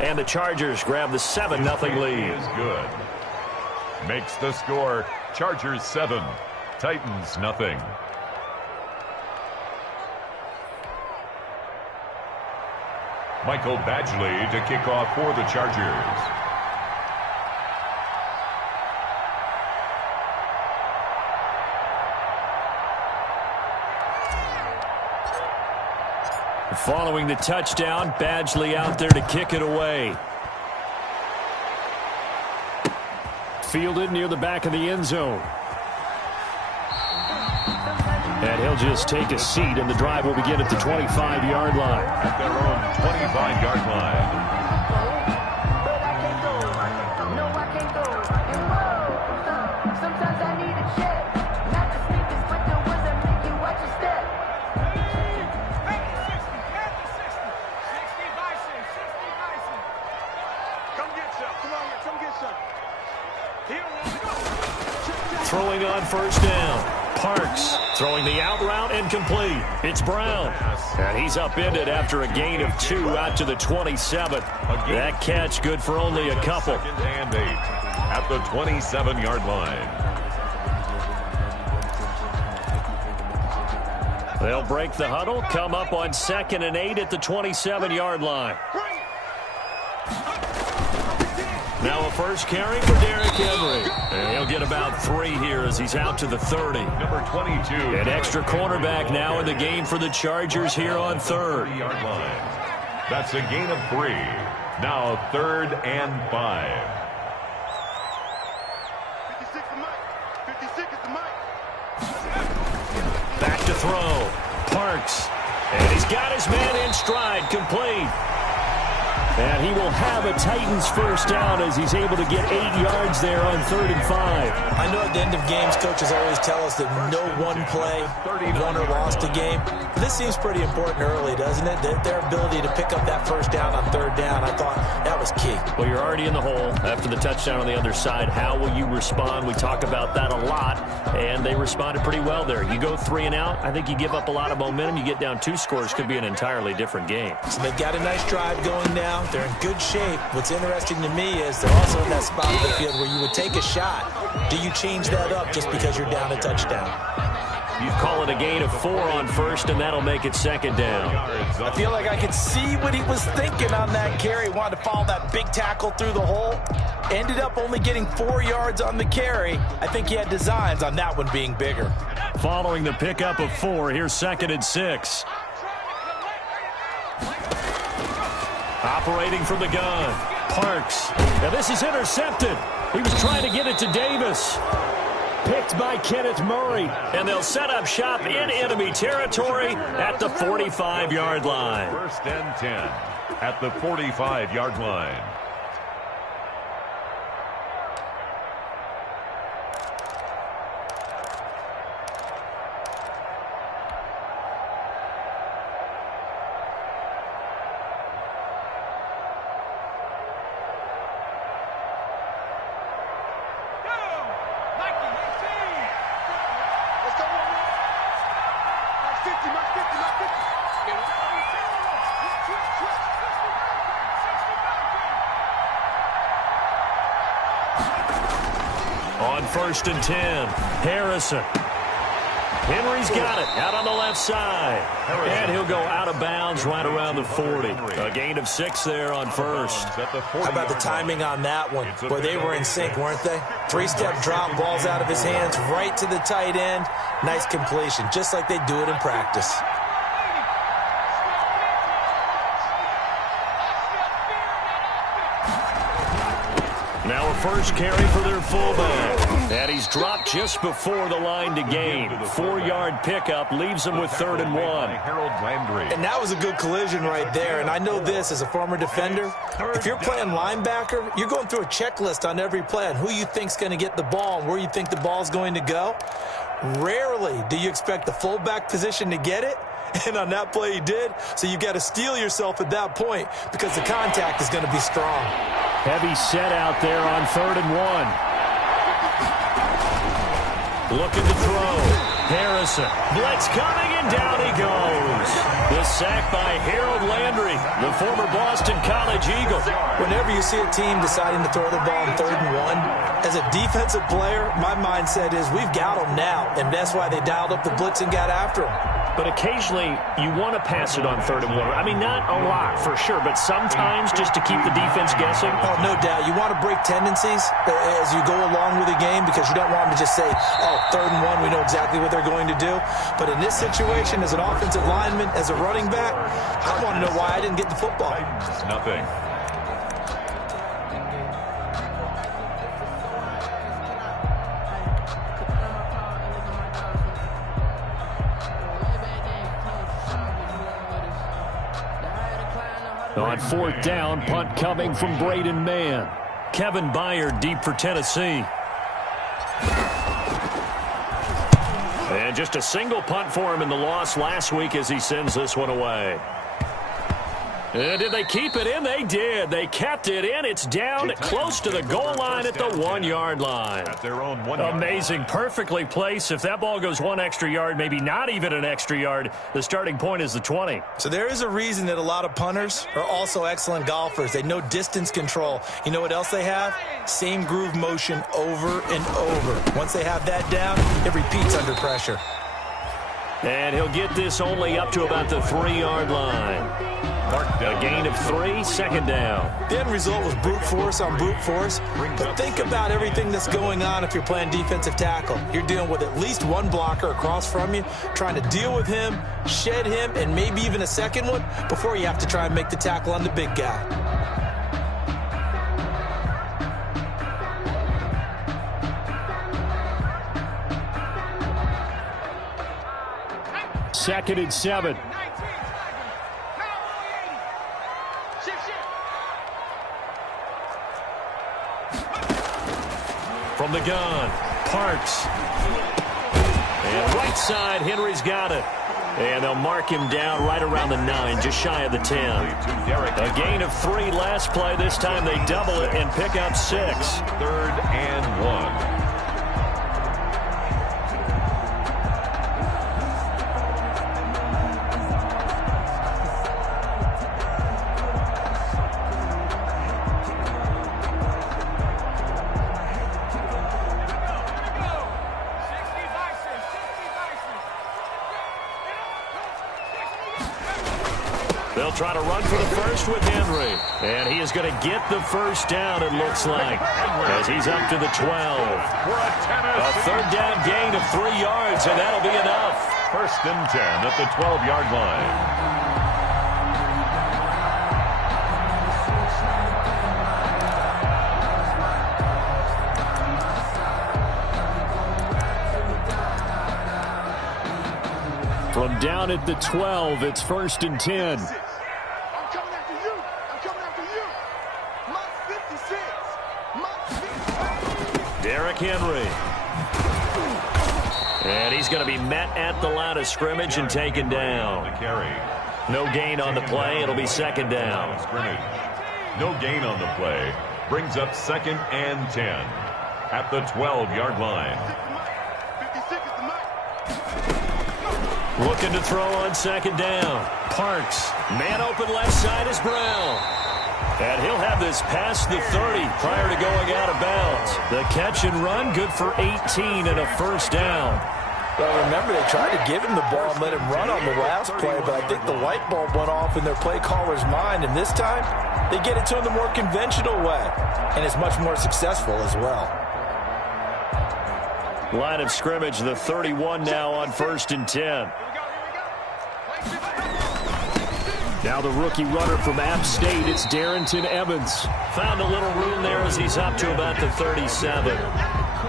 And the Chargers grab the 7-0 lead. Is good. Makes the score Chargers 7, Titans nothing. Michael Badgley to kick off for the Chargers. Following the touchdown, Badgley out there to kick it away. Fielded near the back of the end zone. And he'll just take a seat, and the drive will begin at the 25-yard line. At their own 25-yard line. Throwing on first down. Parks throwing the out route and complete. It's Brown. And he's upended after a gain of 2 out to the 27. That catch good for only a couple. 2nd and 8 at the 27-yard line. They'll break the huddle, come up on 2nd and 8 at the 27-yard line. Now a first carry for Derrick Henry. And he'll get about 3 here as he's out to the 30. Number 22. An extra cornerback now in the game for the Chargers here on 3rd. That's a gain of 3. Now 3rd and 5. 56 is Mike. 56 is the Mike. Back to throw. Parks. And he's got his man in stride, complete. And he will have a Titans first down as he's able to get 8 yards there on 3rd and 5. I know at the end of games, coaches always tell us that no one play won or lost a game. But this seems pretty important early, doesn't it? Their ability to pick up that first down on 3rd down, I thought that was key. Well, you're already in the hole after the touchdown on the other side. How will you respond? We talk about that a lot, and they responded pretty well there. You go 3 and out, I think you give up a lot of momentum. You get down 2 scores, could be an entirely different game. So they've got a nice drive going now. They're in good shape. What's interesting to me is they're also in that spot of the field where you would take a shot. Do you change that up just because you're down a touchdown? You call it a gain of 4 on first, and that'll make it 2nd down. I feel like I could see what he was thinking on that carry. Wanted to follow that big tackle through the hole. Ended up only getting 4 yards on the carry. I think he had designs on that one being bigger. Following the pickup of 4, here's 2nd and 6. Operating from the gun, Parks. Now this is intercepted. He was trying to get it to Davis. Picked by Kenneth Murray. And they'll set up shop in enemy territory at the 45-yard line. 1st and 10 at the 45-yard line. On 1st and 10, Harrison. Henry's got it out on the left side. And he'll go out of bounds right around the 40. A gain of 6 there on first. How about the timing on that one? Boy, they were in sync, weren't they? 3-step drop, balls out of his hands, right to the tight end. Nice completion, just like they do it in practice. Now a first carry for their fullback. And he's dropped just before the line to gain. 4-yard pickup leaves him with 3rd and 1. And that was a good collision right there. And I know this as a former defender. If you're playing linebacker, you're going through a checklist on every play on who you think's going to get the ball and where you think the ball's going to go. Rarely do you expect the fullback position to get it. And on that play he did. So you've got to steel yourself at that point because the contact is going to be strong. Heavy set out there on 3rd and 1. Looking to throw. Harrison. Blitz coming, and down he goes. The sack by Harold Landry, the former Boston College Eagle. Whenever you see a team deciding to throw the ball on 3rd and 1, as a defensive player, my mindset is we've got them now, and that's why they dialed up the blitz and got after them. But occasionally, you want to pass it on 3rd and 1. I mean, not a lot, for sure, but sometimes just to keep the defense guessing. Oh, no doubt. You want to break tendencies as you go along with the game because you don't want them to just say, oh, 3rd and 1, we know exactly what they're going to do. But in this situation, as an offensive lineman, as a running back, I want to know why I didn't get the football. It's nothing. On 4th down, punt coming from Braden Mann. Kevin Byard deep for Tennessee. And just a single punt for him in the loss last week as he sends this one away. And did they keep it in? They did. They kept it in. It's down close to the goal line at the 1-yard line. At their own 1 yard. Amazing. Perfectly placed. If that ball goes 1 extra yard, maybe not even an extra yard, the starting point is the 20. So there is a reason that a lot of punters are also excellent golfers. They know distance control. You know what else they have? Same groove motion over and over. Once they have that down, it repeats under pressure. And he'll get this only up to about the 3-yard line. A gain of 3, 2nd down. The end result was brute force on brute force. But think about everything that's going on if you're playing defensive tackle. You're dealing with at least one blocker across from you, trying to deal with him, shed him, and maybe even a second one before you have to try and make the tackle on the big guy. Second and 7. From the gun, Parks. And right side, Henry's got it. And they'll mark him down right around the 9, just shy of the 10. A gain of 3 last play. This time they double it and pick up 6. 3rd and 1. They'll try to run for the first with Henry. And he is going to get the first down, it looks like, as he's up to the 12. A 3rd down gain of 3 yards, and that'll be enough. 1st and 10 at the 12-yard line. From down at the 12, it's 1st and 10. I'm coming after you. I'm coming after you. My 56. My 56. Derrick Henry. And he's going to be met at the line of scrimmage and taken down. No gain on the play. It'll be 2nd down. No gain on the play. Brings up 2nd and 10 at the 12-yard line. 56 is the mic. Looking to throw on 2nd down. Parks. Man open left side is Brown. And he'll have this past the 30 prior to going out of bounds. The catch and run, good for 18 and a 1st down. Well, remember, they tried to give him the ball and let him run on the last play, but I think the light bulb went off in their play caller's mind, and this time they get it to him the more conventional way, and it's much more successful as well. Line of scrimmage, the 31 now on 1st and 10. Now the rookie runner from App State, it's Darrington Evans. Found a little room there as he's up to about the 37.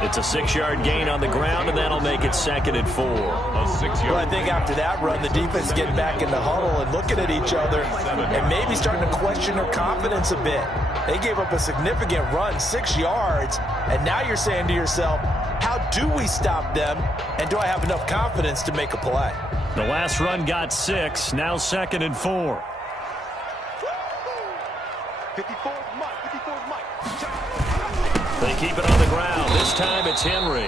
It's a 6-yard gain on the ground, and that'll make it 2nd and 4. Well, I think after that run, the defense getting back in the huddle and looking at each other and maybe starting to question their confidence a bit. They gave up a significant run, 6 yards, and now you're saying to yourself, how do we stop them, and do I have enough confidence to make a play? The last run got 6, now 2nd and 4. 54 is Mike. 54 is Mike. They keep it on the ground. This time it's Henry.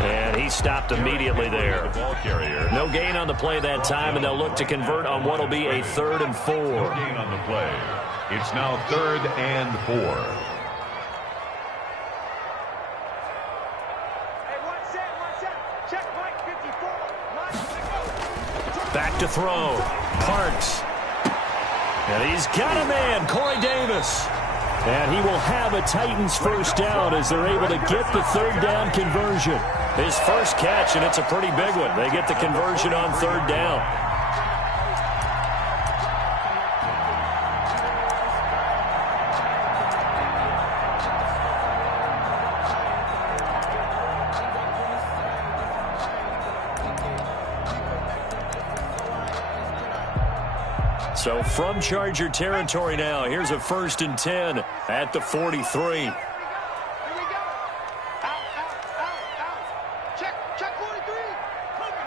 And he stopped immediately there. Ball carrier. No gain on the play that time, and they'll look to convert on what will be a 3rd and 4. No gain on the play. It's now 3rd and 4. Back to throw. Parks. And he's got a man, Corey Davis. And he will have a Titans first down as they're able to get the 3rd down conversion. His first catch, and it's a pretty big one. They get the conversion on 3rd down. So from Charger territory now, here's a 1st and 10 at the 43. Here we go. Out. Check 43. Cover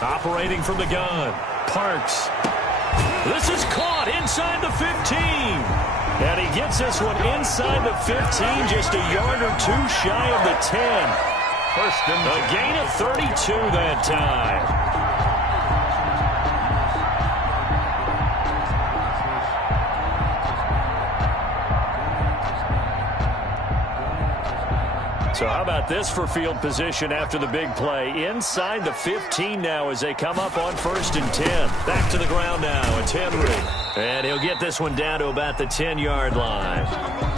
19. Operating from the gun. Parks. This is caught inside the 15. And he gets this one inside the 15, just a yard or 2 shy of the 10. First and A gain of 32 that time. So how about this for field position after the big play? Inside the 15 now as they come up on 1st and 10. Back to the ground now. It's Henry. And he'll get this one down to about the 10-yard line.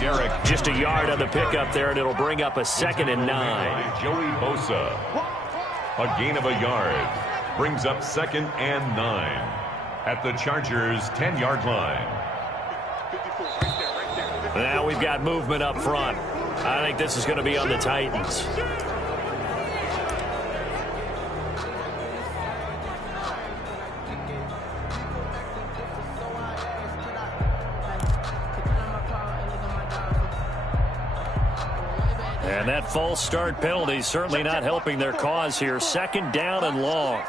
Derek. Just a yard on the pickup there, and it'll bring up a 2nd and 9. Joey Bosa. A gain of a yard. Brings up 2nd and 9. At the Chargers' 10-yard line. Now we've got movement up front. I think this is going to be on the Titans. And that false start penalty certainly not helping their cause here. 2nd down and long.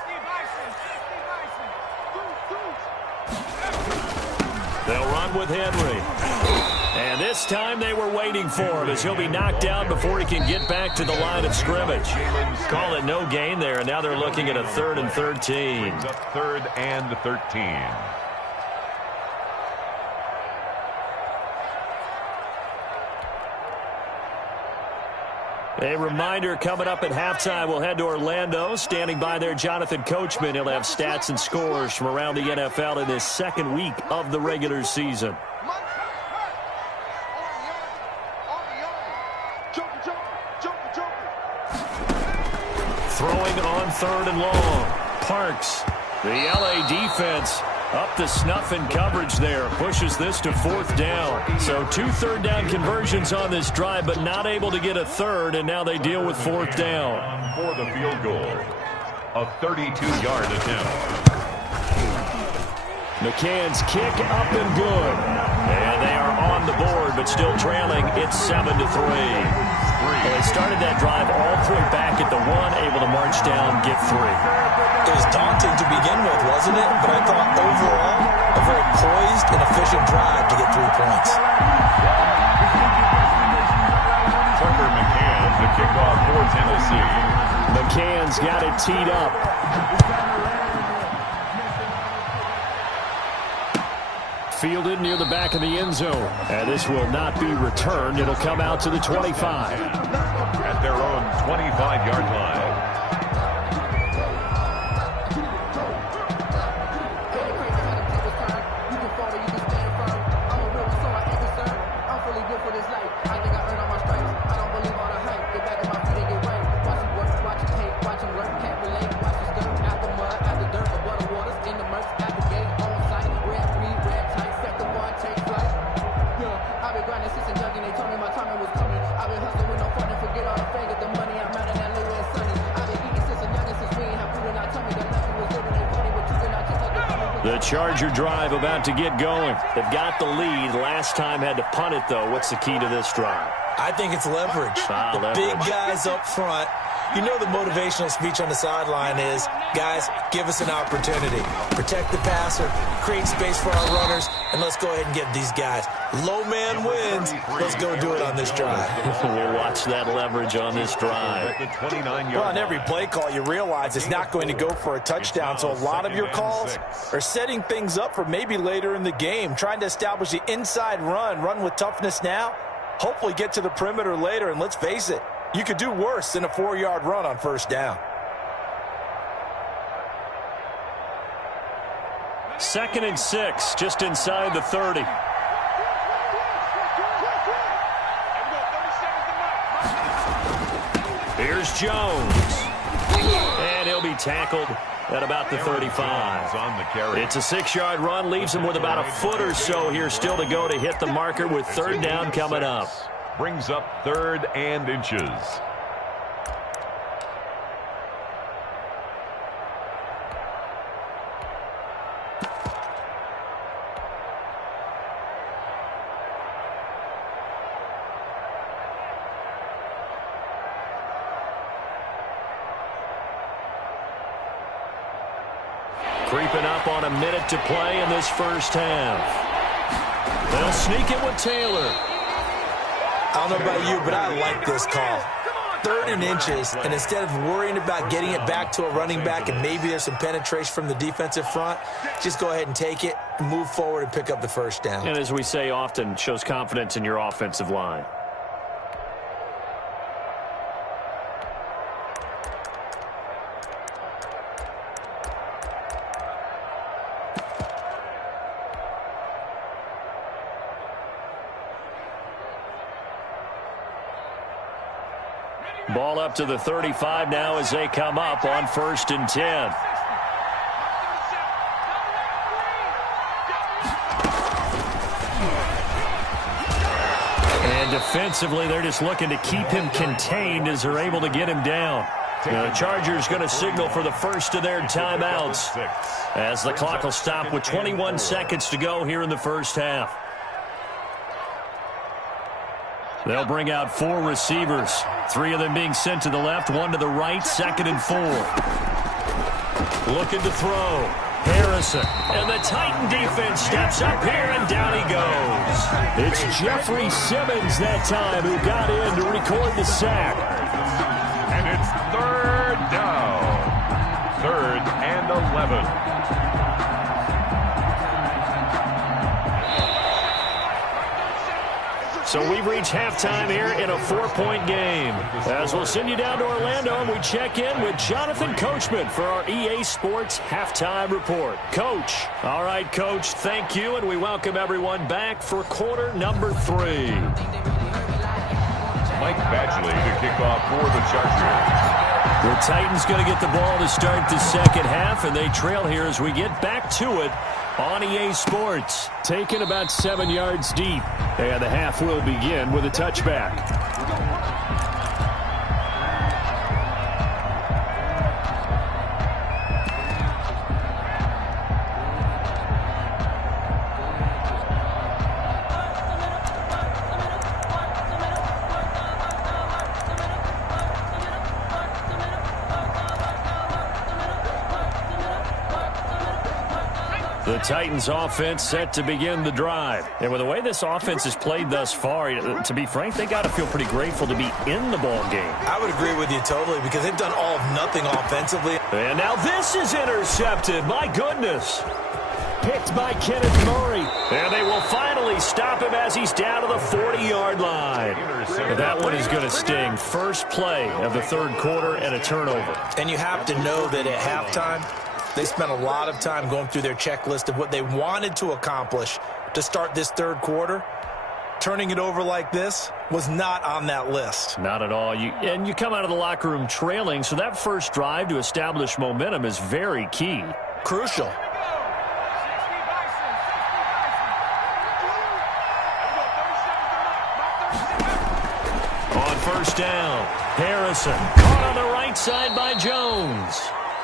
They'll run with Henry. And this time they were waiting for him as he'll be knocked down before he can get back to the line of scrimmage. Call it no gain there, and now they're looking at a 3rd and 13. Brings up 3rd and 13. A reminder coming up at halftime, we'll head to Orlando. Standing by there, Jonathan Coachman. He'll have stats and scores from around the NFL in this 2nd week of the regular season. Throwing on 3rd and long. Parks. The LA defense up to snuff in coverage there. Pushes this to 4th down. So 2 3rd down conversions on this drive, but not able to get a 3rd, and now they deal with 4th down. For the field goal. A 32-yard attempt. McCann's kick up and good. And they are on the board, but still trailing. It's 7-3. Well, they started that drive all the way back at the 1, able to march down, get 3. It was daunting to begin with, wasn't it? But I thought overall, a very poised and efficient drive to get 3 points. Tucker McCann, the kickoff for Tennessee. McCann's got it teed up. Fielded near the back of the end zone. And this will not be returned. It'll come out to the 25. At their own 25-yard line. The Charger drive about to get going. They've got the lead. Last time had to punt it, though. What's the key to this drive? I think it's leverage. The big guys up front You know the motivational speech on the sideline is, guys, give us an opportunity. Protect the passer, create space for our runners, and let's go ahead and get these guys. Low man wins. Let's go do it on this drive. We'll watch that leverage on this drive. Well, on every play call, you realize it's not going to go for a touchdown, so a lot of your calls are setting things up for maybe later in the game, trying to establish the inside run with toughness now, hopefully get to the perimeter later, and let's face it, you could do worse than a 4-yard run on first down. 2nd and 6, just inside the 30. Here's Jones. And he'll be tackled at about the 35. It's a 6-yard run, leaves him with about a foot or so here still to go to hit the marker with 3rd down coming up. Brings up 3rd and inches. Creeping up on a minute to play in this first half. They'll sneak it with Taylor. I don't know about you, but I like this call. 3rd and inches, and instead of worrying about getting it back to a running back and maybe there's some penetration from the defensive front, just go ahead and take it, move forward, and pick up the first down. And as we say often, shows confidence in your offensive line. Ball up to the 35 now as they come up on 1st and 10. And defensively, they're just looking to keep him contained as they're able to get him down. The Chargers going to signal for the first of their timeouts as the clock will stop with 21 seconds to go here in the first half. They'll bring out 4 receivers, 3 of them being sent to the left, 1 to the right, 2nd and 4. Looking to throw. Harrison. And the Titan defense steps up here, and down he goes. It's Jeffrey Simmons that time who got in to record the sack. And it's 3rd down. 3rd and 11. So we've reached halftime here in a 4-point game. As we'll send you down to Orlando, and we check in with Jonathan Coachman for our EA Sports Halftime Report. Coach. All right, Coach, thank you, and we welcome everyone back for quarter number 3. Mike Badgley to kick off for the Chargers. The Titans going to get the ball to start the second half, and they trail here as we get back to it on EA Sports. Taken about 7 yards deep, and the half will begin with a touchback. The Titans offense set to begin the drive. And with the way this offense has played thus far, to be frank, they got to feel pretty grateful to be in the ball game. I would agree with you totally because they've done all of nothing offensively. And now this is intercepted. My goodness. Picked by Kenneth Murray. And they will finally stop him as he's down to the 40-yard line. But that one is going to sting. First play of the third quarter and a turnover. And you have to know that at halftime, they spent a lot of time going through their checklist of what they wanted to accomplish to start this third quarter. Turning it over like this was not on that list. Not at all. And you come out of the locker room trailing, so that first drive to establish momentum is very key. Crucial. On first down, Harrison caught on the right side by Jones.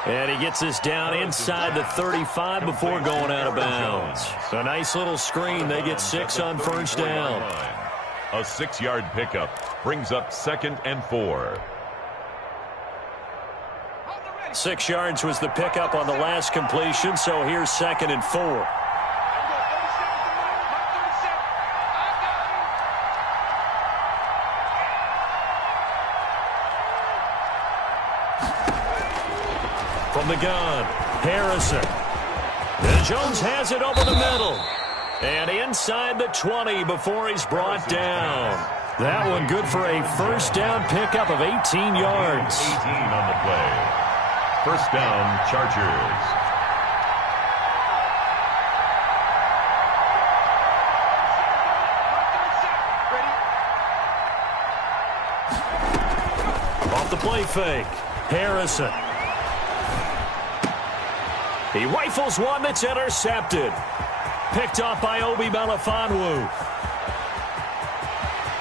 And he gets this down inside the 35 before going out of bounds. A nice little screen. They get 6 on first down. A 6-yard pickup brings up 2nd and 4. 6 yards was the pickup on the last completion, so here's 2nd and 4. From the gun, Harrison. And Jones has it over the middle. And inside the 20 before he's brought down. That one good for a first down pickup of 18 yards. 18 on the play. First down, Chargers. Off the play fake, Harrison. He rifles one that's intercepted. Picked off by Obi Melifonwu.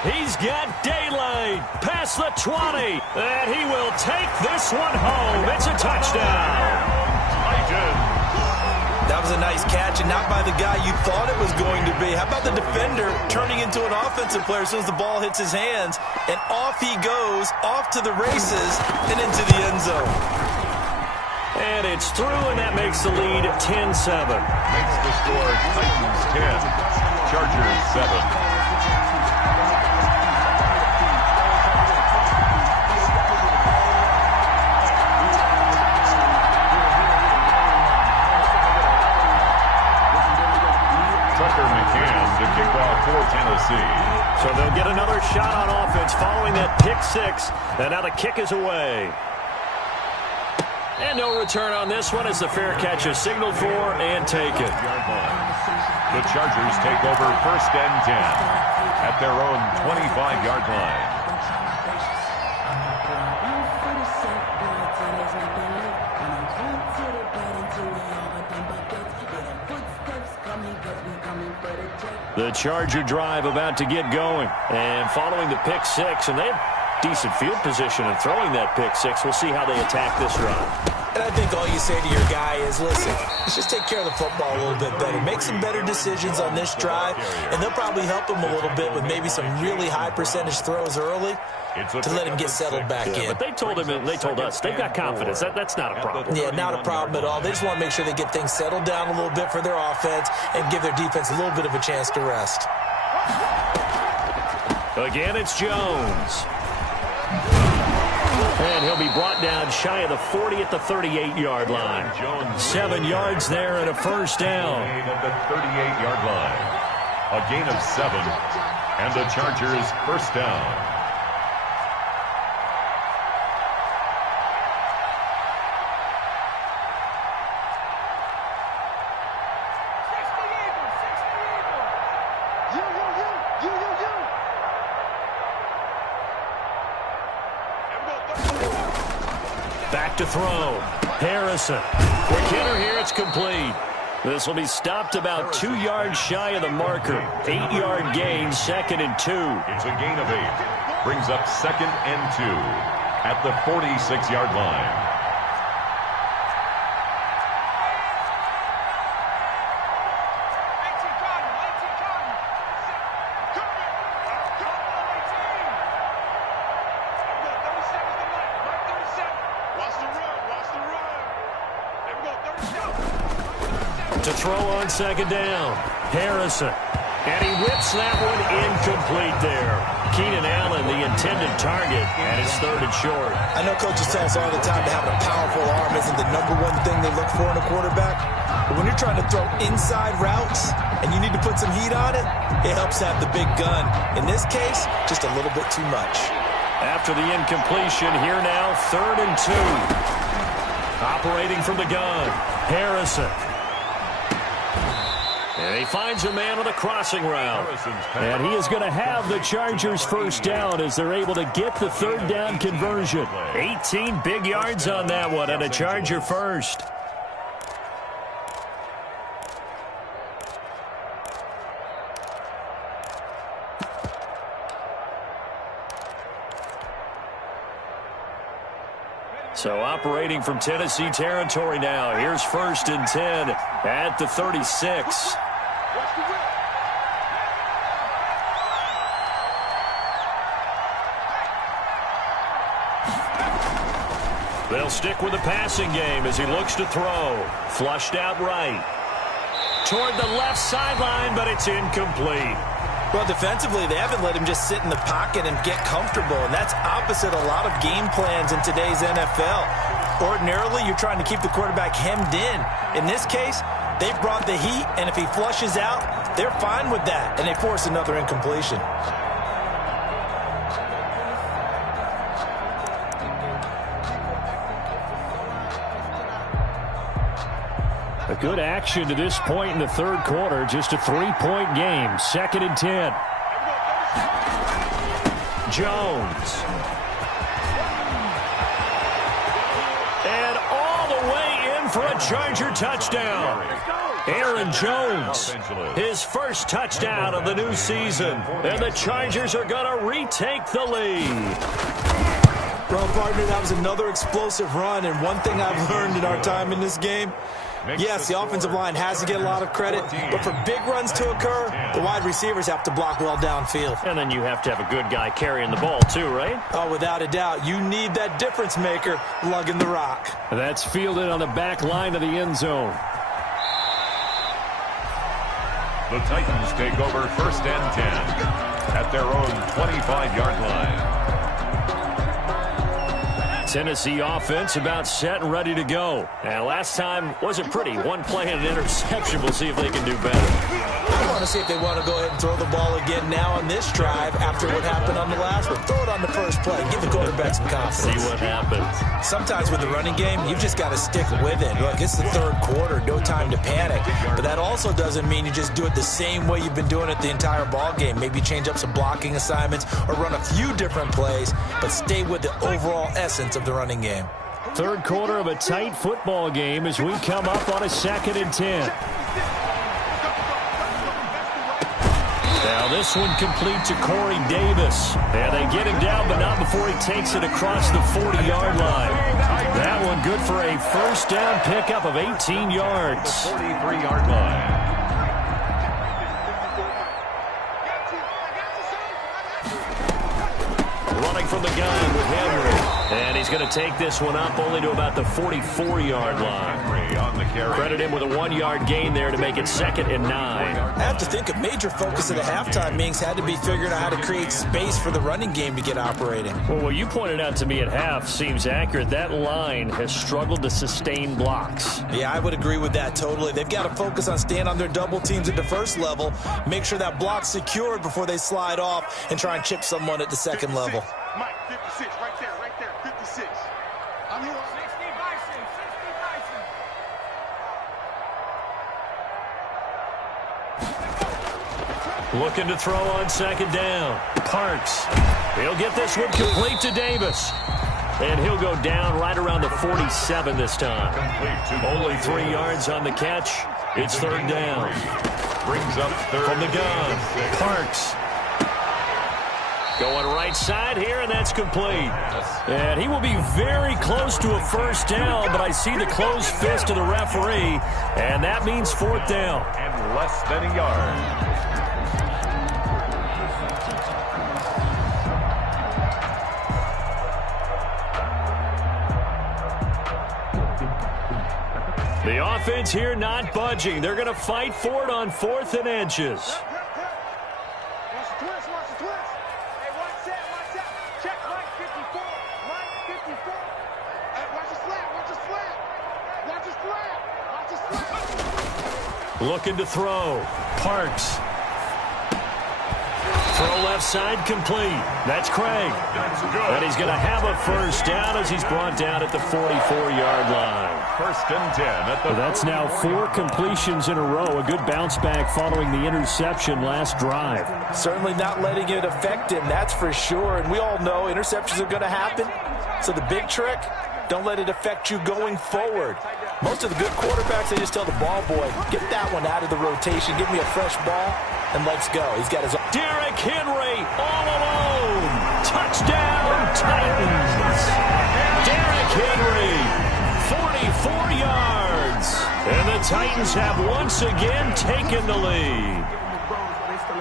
He's got daylight past the 20. And he will take this one home. It's a touchdown. That was a nice catch, and not by the guy you thought it was going to be. How about the defender turning into an offensive player as soon as the ball hits his hands, and off he goes, off to the races, and into the end zone. And it's through, and that makes the lead 10-7. Makes the score Titans 10, Chargers 7. To kick off for Tennessee. So they'll get another shot on offense following that pick 6. And now the kick is away. And no return on this one as the fair catch is signaled for and taken. The Chargers take over first and 10 at their own 25-yard line. The Charger drive about to get going. And following the pick 6, and they have decent field position in throwing that pick 6. We'll see how they attack this run. And I think all you say to your guy is, listen, let's just take care of the football a little bit better. Make some better decisions on this drive, and they'll probably help him a little bit with maybe some really high percentage throws early to let him get settled back in. But they told him, and they told us, they've got confidence. That's not a problem. Yeah, not a problem at all. They just want to make sure they get things settled down a little bit for their offense and give their defense a little bit of a chance to rest. Again, it's Jones. And he'll be brought down shy of the 40 at the 38-yard line. 7 yards there and a first down. At the 38-yard line. A gain of 7, and the Chargers first down. Back to throw. Harrison. Quick hitter here. It's complete. This will be stopped about 2 yards shy of the marker. 8-yard gain, 2nd and 2. It's a gain of 8. Brings up 2nd and 2 at the 46-yard line. To throw on 2nd down. Harrison. And he whips that one incomplete there. Keenan Allen, the intended target, and it's 3rd and short. I know coaches tell us all the time that having a powerful arm isn't the #1 thing they look for in a quarterback. But when you're trying to throw inside routes and you need to put some heat on it, it helps have the big gun. In this case, just a little bit too much. After the incompletion, here now, 3rd and 2. Operating from the gun, Harrison. And he finds a man on the crossing route. And he is going to have the Chargers first down as they're able to get the 3rd down conversion. 18 big yards on that one, and a Charger first. So operating from Tennessee territory now. Here's 1st and 10 at the 36. They'll stick with the passing game as he looks to throw. Flushed out right. Toward the left sideline, but it's incomplete. Well, defensively, they haven't let him just sit in the pocket and get comfortable, and that's opposite a lot of game plans in today's NFL. Ordinarily, you're trying to keep the quarterback hemmed in. In this case, they brought the heat, and if he flushes out, they're fine with that, and they force another incompletion. A good action to this point in the third quarter. Just a 3-point game. 2nd and 10. Jones. And all the way in for a Charger touchdown. Aaron Jones, his first touchdown of the new season. And the Chargers are going to retake the lead. Well, partner, that was another explosive run, and one thing I've learned in our time in this game, yes, the offensive line has to get a lot of credit, but for big runs to occur, the wide receivers have to block well downfield. And then you have to have a good guy carrying the ball too, right? Oh, without a doubt. You need that difference maker lugging the rock. That's fielded on the back line of the end zone. The Titans take over 1st and 10 at their own 25-yard line. Tennessee offense about set and ready to go. And last time wasn't pretty. One play and an interception. We'll see if they can do better. I want to see if they want to go ahead and throw the ball again now on this drive after what happened on the last one. Throw it on the first play. Give the quarterback some confidence. See what happens. Sometimes with the running game, you've just got to stick with it. Look, it's the third quarter. No time to panic. But that also doesn't mean you just do it the same way you've been doing it the entire ball game. Maybe change up some blocking assignments or run a few different plays, but stay with the overall essence of the running game. Third quarter of a tight football game as we come up on a 2nd and 10. Now this one complete to Corey Davis. And they get him down, but not before he takes it across the 40-yard line. That one good for a first down pickup of 18 yards. 43-yard line. Running from the gun with Henry. And he's going to take this one up only to about the 44-yard line. Credit him with a 1-yard gain there to make it 2nd and 9. I have to think a major focus of the halftime meetings had to be figuring out how to create space for the running game to get operating. Well, what you pointed out to me at half seems accurate. That line has struggled to sustain blocks. Yeah, I would agree with that totally. They've got to focus on staying on their double teams at the first level, make sure that block's secured before they slide off and try and chip someone at the second level. Mike, 56, right there, 56. I'm here. 60 Bison, 60 Bison. Looking to throw on 2nd down. Parks. He'll get this one complete to Davis. And he'll go down right around the 47 this time. Only 3 yards on the catch. It's 3rd down. Brings up 3rd from the gun. Parks. Going right side here, and that's complete. And he will be very close to a first down, but I see the closed fist of the referee, and that means 4th down. And less than a yard. The offense here not budging. They're going to fight for it on 4th and inches. Looking to throw. Parks. Throw left side complete. That's Craig. And he's going to have a first down as he's brought down at the 44-yard line. 1st and 10 at the That's now 4 completions in a row. A good bounce back following the interception last drive. Certainly not letting it affect him, that's for sure. And we all know interceptions are going to happen. So the big trick, don't let it affect you going forward. Most of the good quarterbacks, they just tell the ball boy, get that one out of the rotation, give me a fresh ball, and let's go. He's got his own. Derrick Henry all alone. Touchdown, Titans. Derrick Henry, 44 yards. And the Titans have once again taken the lead.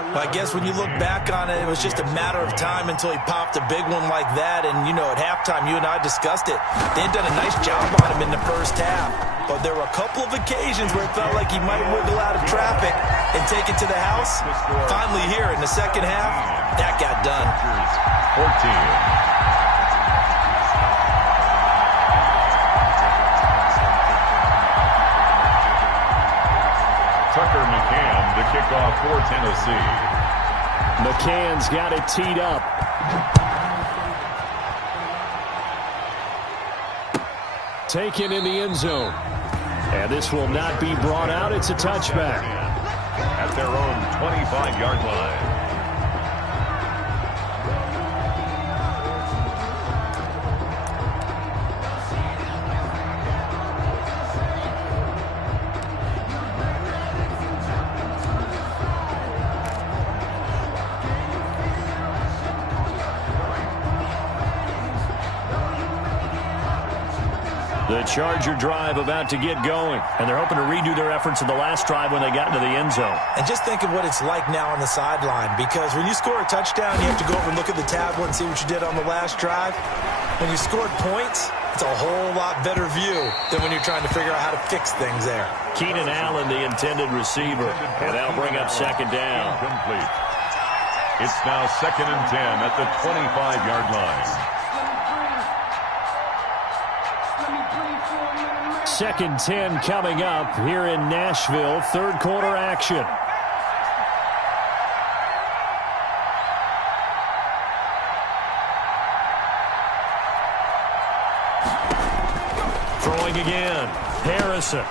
I guess when you look back on it, it was just a matter of time until he popped a big one like that. And, you know, at halftime, you and I discussed it. They had done a nice job on him in the first half. But there were a couple of occasions where it felt like he might wiggle out of traffic and take it to the house. Finally here in the second half, that got done. 14. Tucker McCann to kick off for Tennessee. McCann's got it teed up. Taken in the end zone. And this will not be brought out. It's a touchback. At their own 25-yard line. The Charger drive about to get going, and they're hoping to redo their efforts in the last drive when they got into the end zone. And just think of what it's like now on the sideline, because when you score a touchdown, you have to go over and look at the tablet and see what you did on the last drive. When you scored points, it's a whole lot better view than when you're trying to figure out how to fix things there. Keenan Allen, the intended receiver, and that'll bring up second down. Complete. It's now 2nd and 10 at the 25-yard line. 2nd and 10 coming up here in Nashville. Third quarter action. Throwing again. Harrison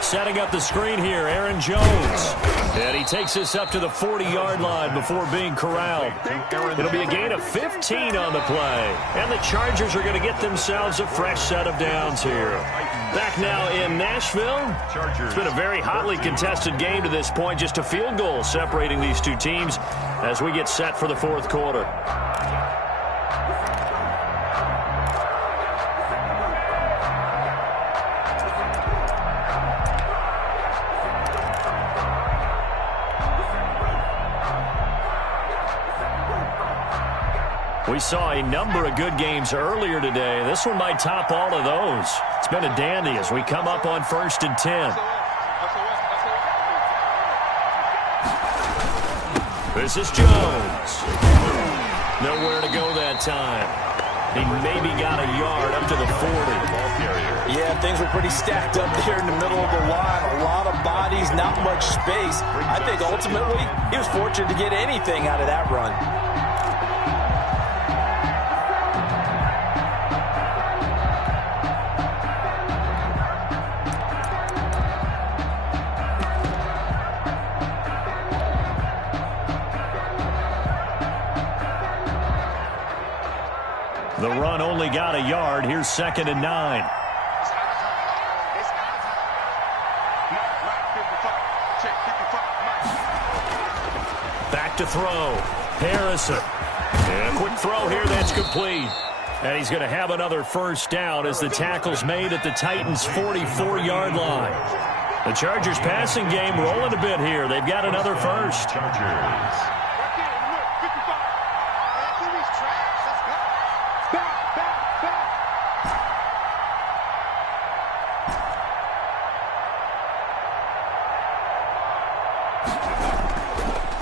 setting up the screen here. Aaron Jones. And he takes this up to the 40-yard line before being corralled. It'll be a gain of 15 on the play. And the Chargers are going to get themselves a fresh set of downs here. Back now in Nashville. It's been a very hotly contested game to this point. Just a field goal separating these two teams as we get set for the fourth quarter. We saw a number of good games earlier today. This one might top all of those. It's been a dandy as we come up on 1st and 10. This is Jones. Nowhere to go that time. He maybe got a yard up to the 40. Yeah, things were pretty stacked up there in the middle of the line. A lot of bodies, not much space. I think ultimately he was fortunate to get anything out of that run. The run only got a yard. Here's 2nd and 9. Back to throw. Harrison. And a quick throw here. That's complete. And he's going to have another first down as the tackle's made at the Titans' 44-yard line. The Chargers passing game rolling a bit here. They've got another first. Chargers.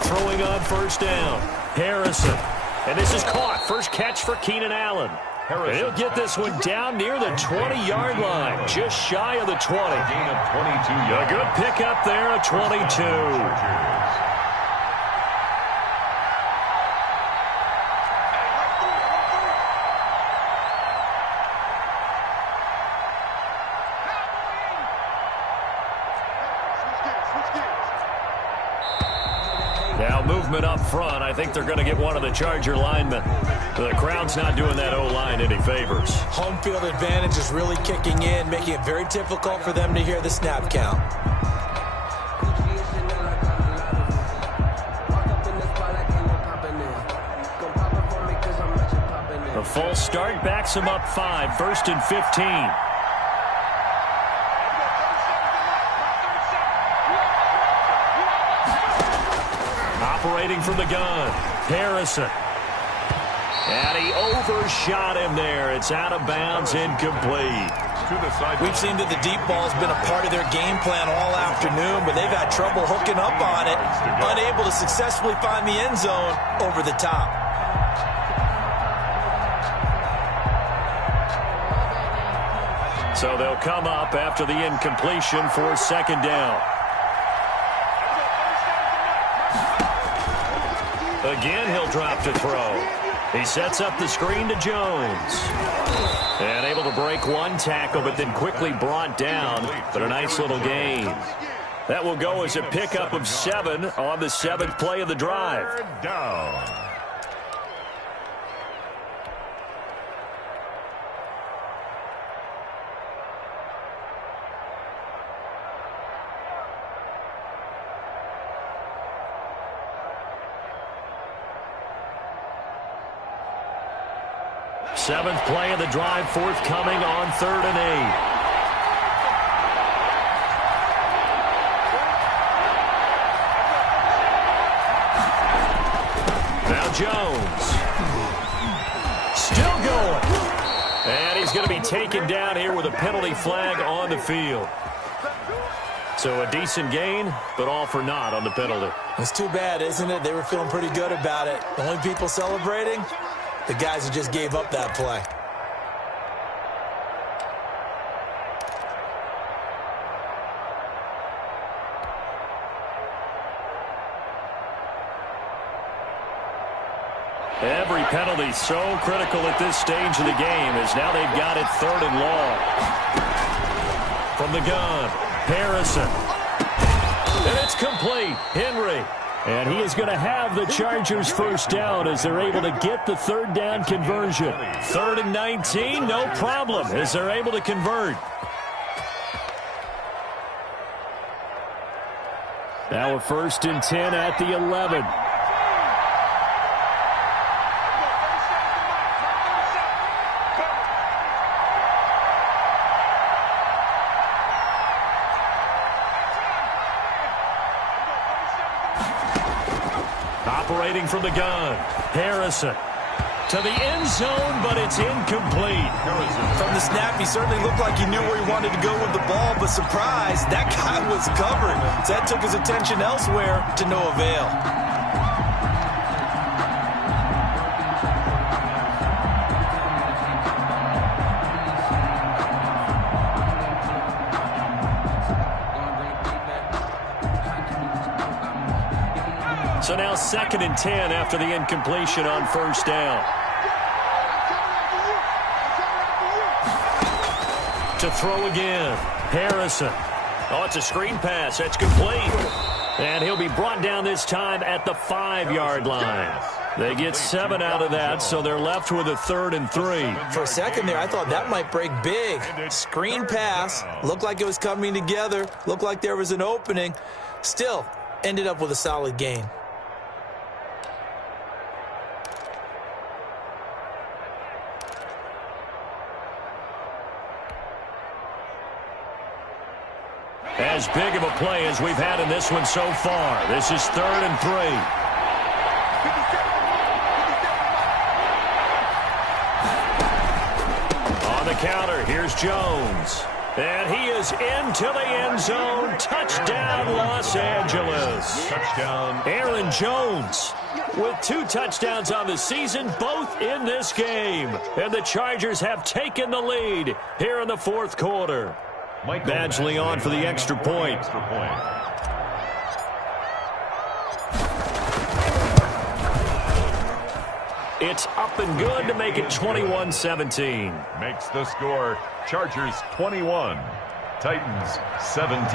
Throwing on first down. Harrison. And this is caught. First catch for Keenan Allen. And he'll get this one down near the 20-yard line. Just shy of the 20. Gain of 22 A yards. good pickup there, a 22. Now movement up front. I think they're going to get one of the Charger linemen. The crowd's not doing that O-line any favors. Home field advantage is really kicking in, making it very difficult for them to hear the snap count. The false start backs him up 5. 1st and 15. Operating from the gun, Harrison. And he overshot him there. It's out of bounds, incomplete. We've seen that the deep ball's been a part of their game plan all afternoon, but they've had trouble hooking up on it, unable to successfully find the end zone over the top. So they'll come up after the incompletion for second down. Again, he'll drop to throw. He sets up the screen to Jones. And able to break one tackle, but then quickly brought down. But a nice little gain. That will go as a pickup of 7 on the 7th play of the drive. Third down. Seventh play of the drive, forthcoming on 3rd and 8. Now Jones. Still going. And he's going to be taken down here with a penalty flag on the field. So a decent gain, but all for naught on the penalty. It's too bad, isn't it? They were feeling pretty good about it. The only people celebrating, the guys who just gave up that play. Every penalty so critical at this stage of the game as now they've got it 3rd and long. From the gun, Harrison. And it's complete. Henry. And he is going to have the Chargers first down as they're able to get the 3rd down conversion. 3rd and 19, no problem as they're able to convert. Now a 1st and 10 at the 11. Operating from the gun, Harrison to the end zone, but it's incomplete. From the snap, he certainly looked like he knew where he wanted to go with the ball, but surprise, that guy was covered. So that took his attention elsewhere to no avail. So now 2nd and 10 after the incompletion on 1st down. To throw again, Harrison. Oh, it's a screen pass. That's complete. And he'll be brought down this time at the 5-yard line. They get 7 out of that, so they're left with a 3rd and 3. For a second there, I thought that might break big. Screen pass. Looked like it was coming together. Looked like there was an opening. Still, ended up with a solid gain. As big of a play as we've had in this one so far. This is 3rd and 3. On the counter, here's Jones. And he is into the end zone. Touchdown, Los Angeles. Touchdown. Aaron Jones with 2 touchdowns on the season, both in this game. And the Chargers have taken the lead here in the 4th quarter. Badgley on for the extra point. It's up and good to make it 21-17. Makes the score Chargers 21, Titans 17.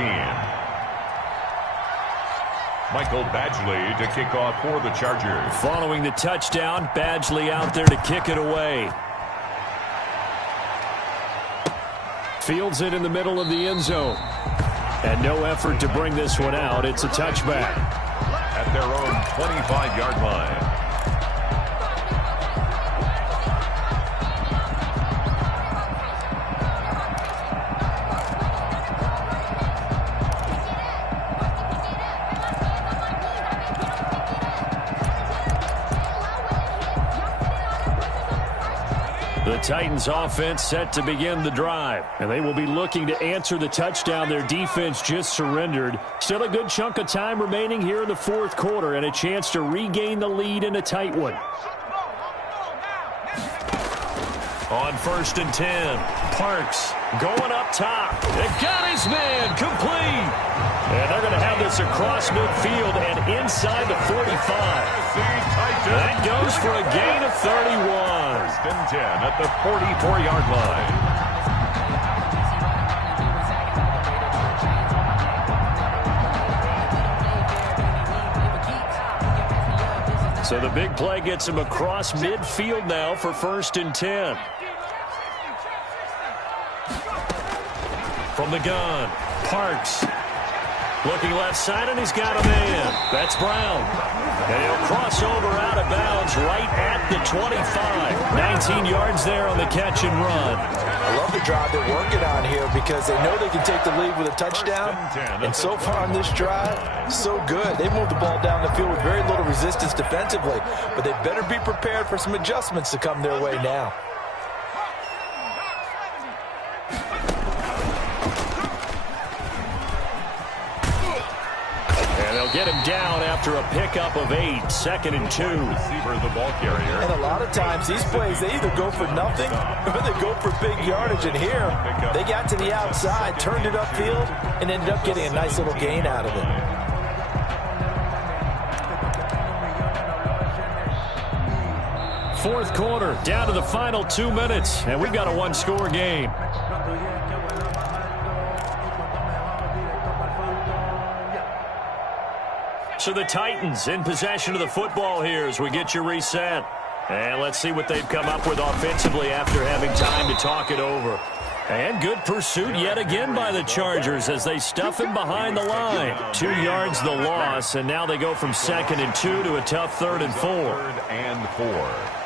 Michael Badgley to kick off for the Chargers. Following the touchdown, Badgley out there to kick it away. Fields it in the middle of the end zone. And no effort to bring this one out. It's a touchback. At their own 25-yard line. The Titans offense set to begin the drive, and they will be looking to answer the touchdown their defense just surrendered. Still a good chunk of time remaining here in the fourth quarter and a chance to regain the lead in a tight one. On 1st and 10, Parks going up top. They've got his man complete. And they're going to have this across midfield and inside the 45. That goes for a gain of 31. 1st and 10 at the 44-yard line. So the big play gets him across midfield now for 1st and 10. From the gun, Parks. Looking left side, and he's got a man. That's Brown. And he'll cross over out of bounds right at the 25. 19 yards there on the catch and run. I love the drive they're working on here because they know they can take the lead with a touchdown. And so far on this drive, so good. They moved the ball down the field with very little resistance defensively. But they better be prepared for some adjustments to come their way now. Get him down after a pickup of 8, 2nd and 2. Receiver, the ball carrier. And a lot of times these plays, they either go for nothing or they go for big yardage. And here, they got to the outside, turned it upfield, and ended up getting a nice little gain out of it. Fourth quarter, down to the final 2 minutes, and we've got a one-score game. So the Titans in possession of the football here as we get you reset. And let's see what they've come up with offensively after having time to talk it over. And good pursuit yet again by the Chargers as they stuff him behind the line. 2 yards the loss, and now they go from 2nd and 2 to a tough 3rd and 4. 3rd and 4.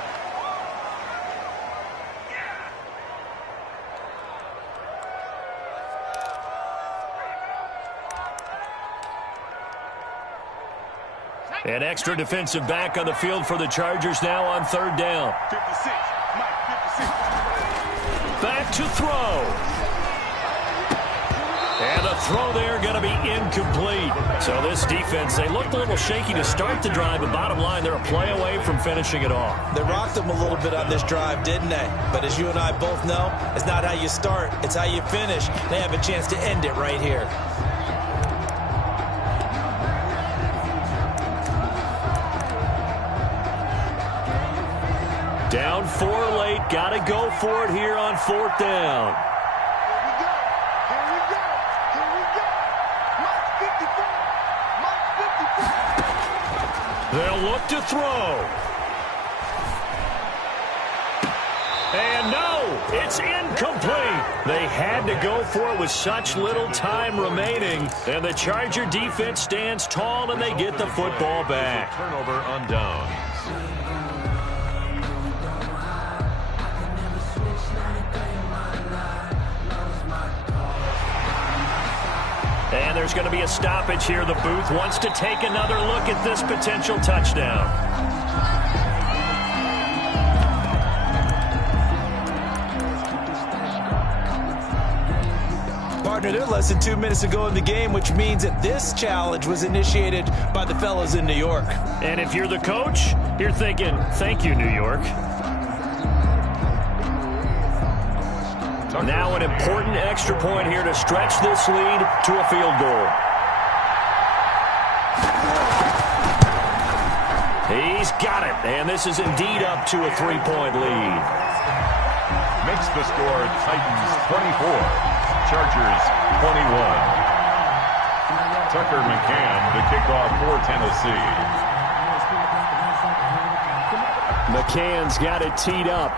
An extra defensive back on the field for the Chargers now on 3rd down. 56. Mike, 56. Back to throw. And the throw there going to be incomplete. So this defense, they looked a little shaky to start the drive, but bottom line, they're a play away from finishing it off. They rocked them a little bit on this drive, didn't they? But as you and I both know, it's not how you start, it's how you finish. They have a chance to end it right here. Down 4 late, got to go for it here on 4th down. Here we go. Mike 54. Mike 54. They'll look to throw. And no, it's incomplete. They had to go for it with such little time remaining. And the Charger defense stands tall and they get the football back. Turnover on downs. And there's going to be a stoppage here. The booth wants to take another look at this potential touchdown. Partner, they're less than 2 minutes ago in the game, which means that this challenge was initiated by the fellas in New York. And if you're the coach, you're thinking, thank you, New York. Now an important extra point here to stretch this lead to a field goal. He's got it, and this is indeed up to a 3-point lead. Makes the score Titans 24, Chargers 21. Tucker McCann to kick off for Tennessee. McCann's got it teed up.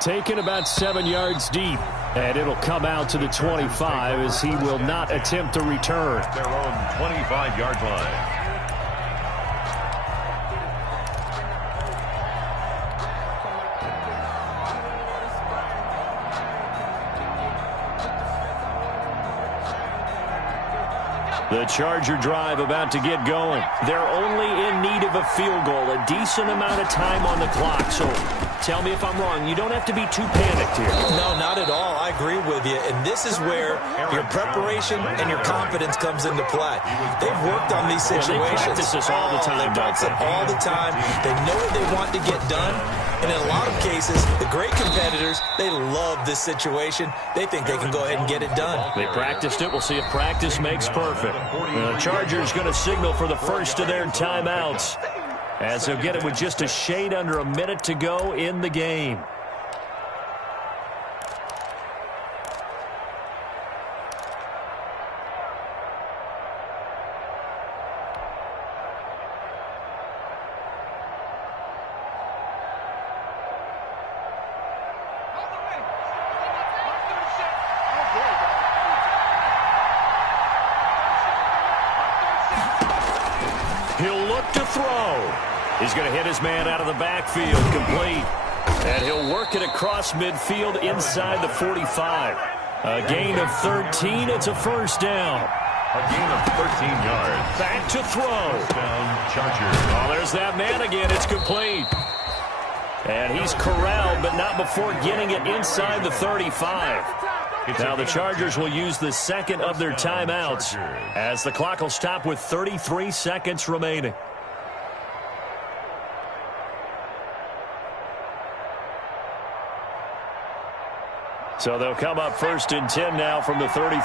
Taken about 7 yards deep, and it'll come out to the 25 as he will not attempt to return. Their own 25-yard line. The Charger drive about to get going. They're only in need of a field goal, a decent amount of time on the clock. So tell me if I'm wrong. You don't have to be too panicked here. No, not at all. I agree with you. And this is where your preparation and your confidence comes into play. They've worked on these situations. They practice this all the time. They practice it all the time. They know what they want to get done. And in a lot of cases, the great competitors, they love this situation. They think they can go ahead and get it done. They practiced it. We'll see if practice makes perfect. The Chargers going to signal for the first of their timeouts, as they'll get it with just a shade under a minute to go in the game. He'll look to throw. He's going to hit his man out of the backfield, complete. And he'll work it across midfield inside the 45. A gain of 13. It's a first down. A gain of 13 yards. Back to throw. First down, Chargers. Oh, there's that man again. It's complete. And he's corralled, but not before getting it inside the 35. Now the Chargers will use the second of their timeouts as the clock will stop with 33 seconds remaining. So they'll come up first and 10 now from the 33.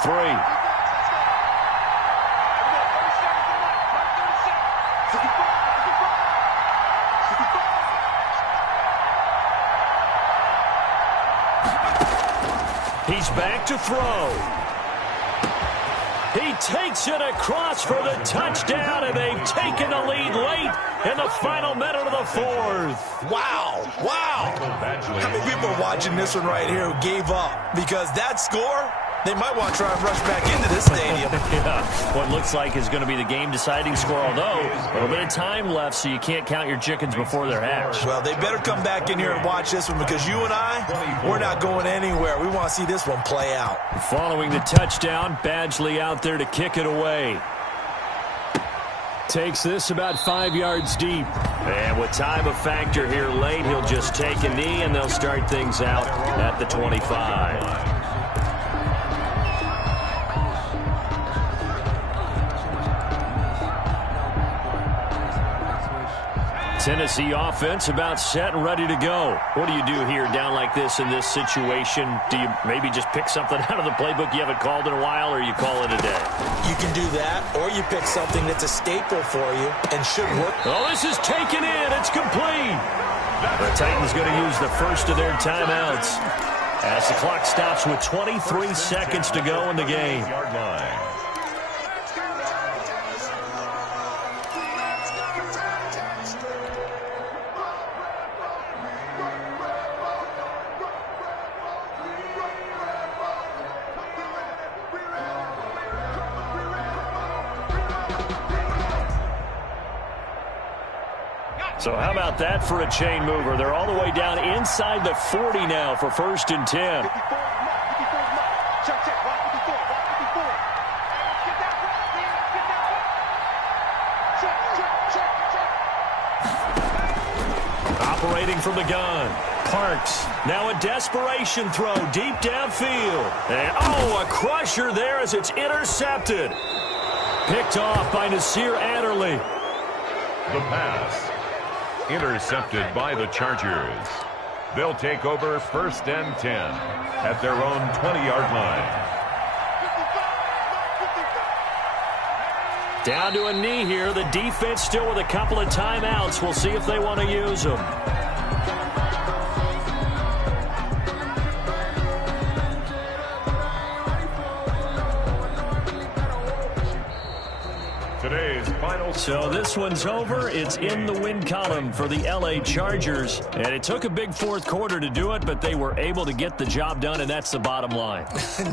He's back to throw. He takes it across for the touchdown, and they've taken the lead late in the final minute of the fourth. Wow. Wow. How many people are watching this one right here who gave up? Because that score, they might want to try and rush back into this stadium. Yeah, what looks like is going to be the game-deciding score, although a little bit of time left, so you can't count your chickens before they're hatched. Well, they better come back in here and watch this one, because you and I, we're not going anywhere. We want to see this one play out. Following the touchdown, Badgley out there to kick it away. Takes this about 5 yards deep. And with time a factor here late, he'll just take a knee, and they'll start things out at the 25. Tennessee offense about set and ready to go. What do you do here down like this in this situation? Do you maybe just pick something out of the playbook you haven't called in a while, or you call it a day? You can do that, or you pick something that's a staple for you and should work. Oh, this is taken in. It's complete. The Titans going to use the first of their timeouts as the clock stops with 23 seconds to go in the game. So how about that for a chain mover? They're all the way down inside the 40 now for first and 10. Operating from the gun. Parks. Now a desperation throw deep downfield. And, oh, a crusher there as it's intercepted. Picked off by Nasir Adderley. The pass. Intercepted by the Chargers. They'll take over first and 10 at their own 20-yard line. Down to a knee here. The defense still with a couple of timeouts. We'll see if they want to use them. Today's final So this one's over. It's in the win column for the L.A. Chargers. And it took a big fourth quarter to do it, but they were able to get the job done, and that's the bottom line.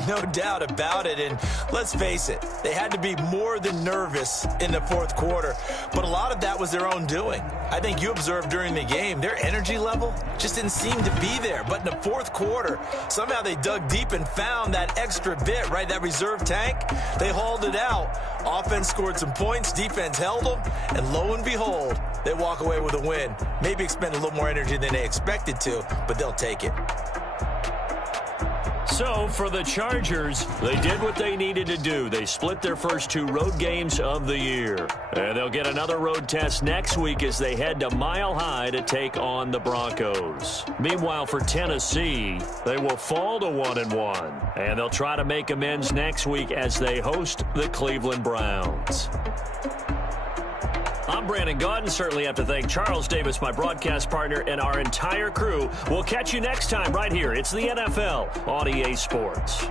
No doubt about it. And let's face it, they had to be more than nervous in the fourth quarter. But a lot of that was their own doing. I think you observed during the game, their energy level just didn't seem to be there. But in the fourth quarter, somehow they dug deep and found that extra bit, right, that reserve tank. They hauled it out. Offense scored some points, defense held them, and lo and behold, they walk away with a win. Maybe expend a little more energy than they expected to, but they'll take it. So, for the Chargers, they did what they needed to do. They split their first 2 road games of the year. And they'll get another road test next week as they head to Mile High to take on the Broncos. Meanwhile, for Tennessee, they will fall to 1-1. And they'll try to make amends next week as they host the Cleveland Browns. I'm Brandon Gaudin. Certainly have to thank Charles Davis, my broadcast partner, and our entire crew. We'll catch you next time right here. It's the NFL on EA Sports.